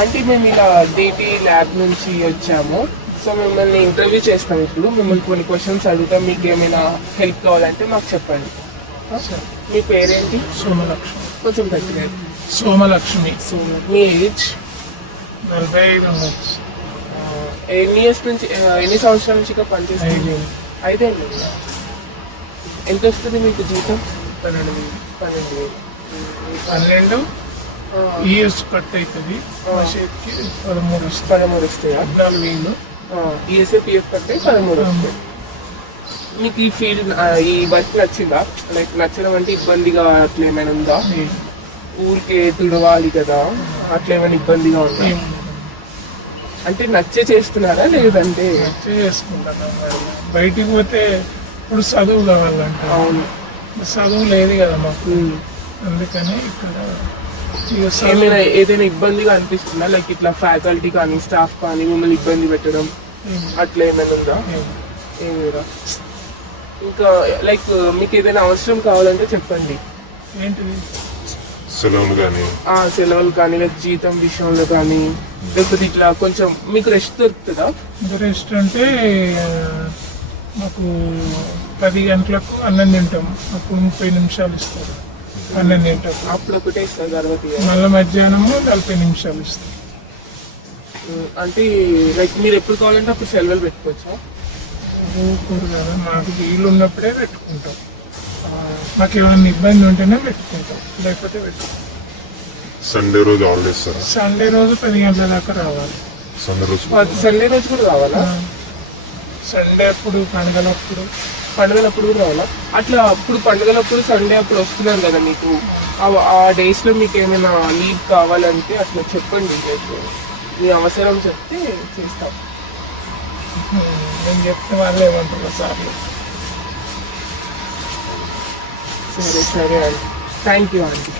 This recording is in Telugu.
అంటే మేము ఇలా డిటి ల్యాబ్ నుంచి వచ్చాము. సో మిమ్మల్ని ఇంటర్వ్యూ చేస్తాం. ఇప్పుడు మిమ్మల్ని కొన్ని క్వశ్చన్స్ అడుగుతాం. మీకు ఏమైనా హెల్ప్ కావాలంటే మాకు చెప్పండి. మీ పేరేంటి? సోమలక్ష్మి. కొంచెం తగ్గినది. సోమలక్ష్మి. సో మీ ఏజ్? 45 ఉండొచ్చు. ఎన్ని ఇయర్స్ నుంచి, ఎన్ని సంవత్సరాల నుంచి ఇక్కడ పనిచేస్తుంది? 5 ఏళ్ళు. ఎంత వస్తుంది మీకు జీతం? 12,000. 12 ఇయర్స్ కట్ అవుతుంది. మా చేతికి 13 వస్తాయా? 14,000. ఈఎస్ఏ పిఎఫ్ కట్టే 13 వస్తాయి. మీకు ఈ ఫీల్డ్, ఈ వర్క్ నచ్చిందా? లైక్ నచ్చడం అంటే ఇబ్బందిగా అట్లా ఏమైనా ఉందా? ఊరికే తుడవాలి కదా, అట్లా ఏమైనా ఇబ్బందిగా ఉందా? అంటే నచ్చే చేస్తున్నారా లేదంటే? చేసుకుంటాను. బయటికి పోతే ఇప్పుడు చదువు కావాలంట. అవును, చదువు లేదు కదా మాకు. అందుకని ఇక్కడ ఏమైనా ఏదైనా ఇబ్బందిగా అనిపిస్తుందా? లైక్ ఇట్లా ఫ్యాకల్టీ కానీ స్టాఫ్ కానీ మిమ్మల్ని ఇబ్బంది పెట్టడం అట్లా ఏమైనా ఉందా? ఏమైనా ఇంకా లైక్ మీకు ఏదైనా అవసరం కావాలంటే చెప్పండి. ఏంటిది? సెలవులు కానీ లైక్ జీతం విషయంలో కానీ, లేకపోతే ఇట్లా కొంచెం మీకు రెస్ట్ దొరుకుతుందా? రెస్ట్ అంటే మాకు 10 గంటలకు అన్నం తింటాం. అప్పుడు 30 నిమిషాలు ఇస్తారు అన్నం తింటాం. అప్పుడు ఒకటే ఇస్తారు, తర్వాత మళ్ళీ మధ్యాహ్నము 40 నిమిషాలు ఇస్తారు. అంటే లైక్ మీరు ఎప్పుడు కావాలంటే అప్పుడు సెలవులు పెట్టుకోవచ్చా? ఊరుకోరు కదా, మాకు వీలు ఉన్నప్పుడే పెట్టుకుంటాం. మాకు ఏమైనా ఇబ్బంది ఉంటేనే పెట్టుకుంటాం, లేకపోతే పెట్టుకుంటాం. సండే రోజు హాలిడేస్ సార్? సండే రోజు 10 గంటల దాకా రావాలి. సండే రోజు కూడా రావాలా? సండే అప్పుడు, పండుగలప్పుడు కూడా రావాలా? అట్లా అప్పుడు పండుగలప్పుడు సండే అప్పుడు వస్తున్నారు కదా మీకు, ఆ డేస్ లో మీకు ఏమైనా లీవ్ కావాలంటే అట్లా చెప్పండి. మీ అవసరం చెప్తే చేస్తాం. నేను చెప్తే వాళ్ళు ఏమంటారు సార్లు. సరే అండి, థ్యాంక్ యూ అండి.